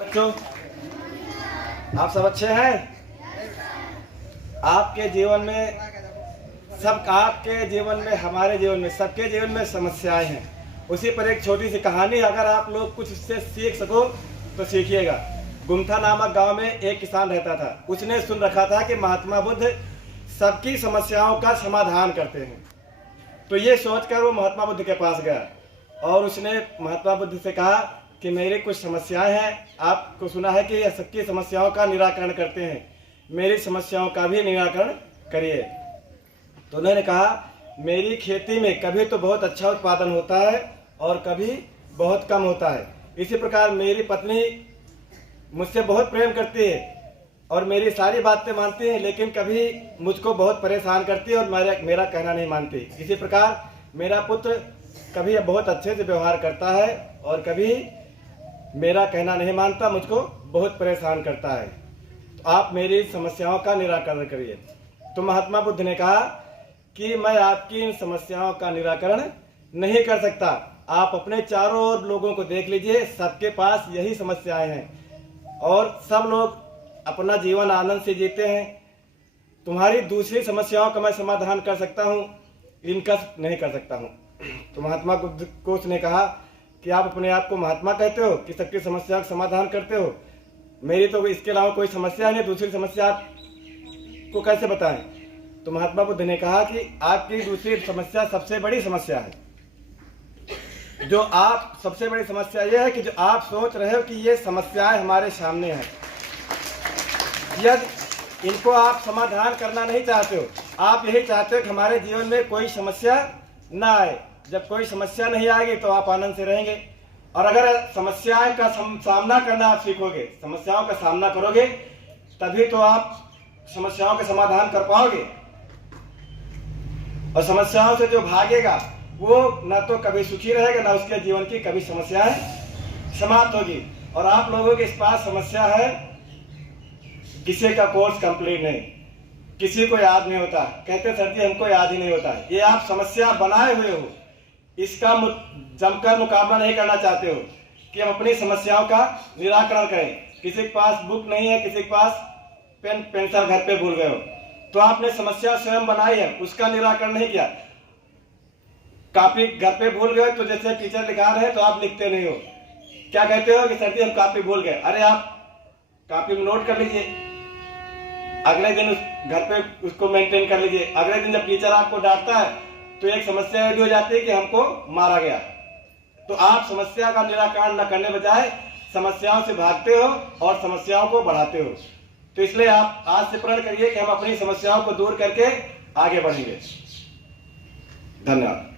बच्चों, आप सब अच्छे हैं? आपके जीवन में आपके जीवन में, हमारे जीवन में, सबके जीवन में समस्याएं हैं। उसी पर एक छोटी सी कहानी, अगर आप लोग कुछ उससे सीख सको तो सीखिएगा। गुमथा नामक गांव में एक किसान रहता था। उसने सुन रखा था कि महात्मा बुद्ध सबकी समस्याओं का समाधान करते हैं। तो ये सोचकर वो महात्मा बुद्ध के पास गया और उसने महात्मा बुद्ध से कहा कि मेरी कुछ समस्याएं हैं। आपको सुना है कि ये सबकी समस्याओं का निराकरण करते हैं, मेरी समस्याओं का भी निराकरण करिए। तो उन्होंने कहा, मेरी खेती में कभी तो बहुत अच्छा उत्पादन होता है और कभी बहुत कम होता है। इसी प्रकार मेरी पत्नी मुझसे बहुत प्रेम करती है और मेरी सारी बातें मानती है, लेकिन कभी मुझको बहुत परेशान करती है और मेरा कहना नहीं मानती। इसी प्रकार मेरा पुत्र कभी बहुत अच्छे से व्यवहार करता है और कभी मेरा कहना नहीं मानता, मुझको बहुत परेशान करता है। तो आप मेरी समस्याओं का निराकरण करिए। तो महात्मा बुद्ध ने कहा कि मैं आपकी इन समस्याओं का निराकरण नहीं कर सकता। आप अपने चारों ओर लोगों को देख लीजिए, सबके पास यही समस्याएं हैं और सब लोग अपना जीवन आनंद से जीते हैं। तुम्हारी दूसरी समस्याओं का मैं समाधान कर सकता हूँ, इनका नहीं कर सकता हूँ। तो महात्मा बुद्ध को उसने कहा कि आप अपने आप को महात्मा कहते हो कि सबकी समस्या का समाधान करते हो? मेरी तो इसके अलावा कोई समस्या नहीं, दूसरी समस्या आपको कैसे बताएं? तो महात्मा बुद्ध ने कहा कि आपकी दूसरी समस्या सबसे बड़ी समस्या है। सबसे बड़ी समस्या यह है कि जो आप सोच रहे हो कि ये समस्याएं हमारे सामने हैं, यदि इनको आप समाधान करना नहीं चाहते हो, आप यही चाहते हो कि हमारे जीवन में कोई समस्या ना आए। जब कोई समस्या नहीं आएगी तो आप आनंद से रहेंगे। और अगर समस्याएं का सामना करना आप सीखोगे, समस्याओं का सामना करोगे, तभी तो आप समस्याओं का समाधान कर पाओगे। और समस्याओं से जो भागेगा वो न तो कभी सुखी रहेगा, ना उसके जीवन की कभी समस्याएं समाप्त होगी। और आप लोगों के पास समस्या है, किसी का कोर्स कंप्लीट नहीं, किसी को याद नहीं होता, कहते सर जी हमको याद ही नहीं होता। ये आप समस्या बनाए हुए हो, इसका जमकर मुकाबला नहीं करना चाहते हो कि हम अपनी समस्याओं का निराकरण करें। किसी के पास बुक नहीं है, किसी के पास पेन पेंसिल घर पे भूल गए हो, तो आपने समस्या स्वयं बनाई है, उसका निराकरण नहीं किया। कॉपी घर पे भूल गए तो जैसे टीचर लिखा रहे हैं तो आप लिखते नहीं हो, क्या कहते हो कि सर जी हम कॉपी भूल गए। अरे आप कॉपी में नोट कर लीजिए, अगले दिन उस घर पे उसको मेंटेन कर लीजिए। अगले दिन जब टीचर आपको डांटता है तो एक समस्या ये भी हो जाती है कि हमको मारा गया। तो आप समस्या का निराकरण न करने बजाय समस्याओं से भागते हो और समस्याओं को बढ़ाते हो। तो इसलिए आप आज से प्रण करिए कि हम अपनी समस्याओं को दूर करके आगे बढ़ेंगे। धन्यवाद।